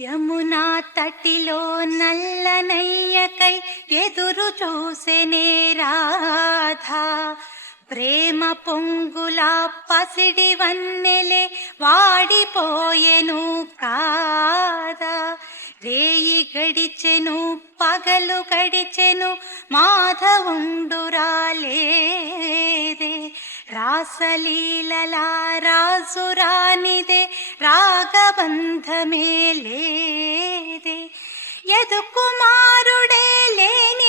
యమునా తటిలో నల్లనయ్యకై ఎదురు చూసెనే రాధా. ప్రేమ పొంగుల పసిడి వన్నెలే వాడిపోయెను కాదా. రేయి గడిచెను పగలు గడిచెను మాధవుండు రాలేదే. రాసలీలల రాసురానిదే రాగబంధమే లేదే. యదు కుమారుడే లేని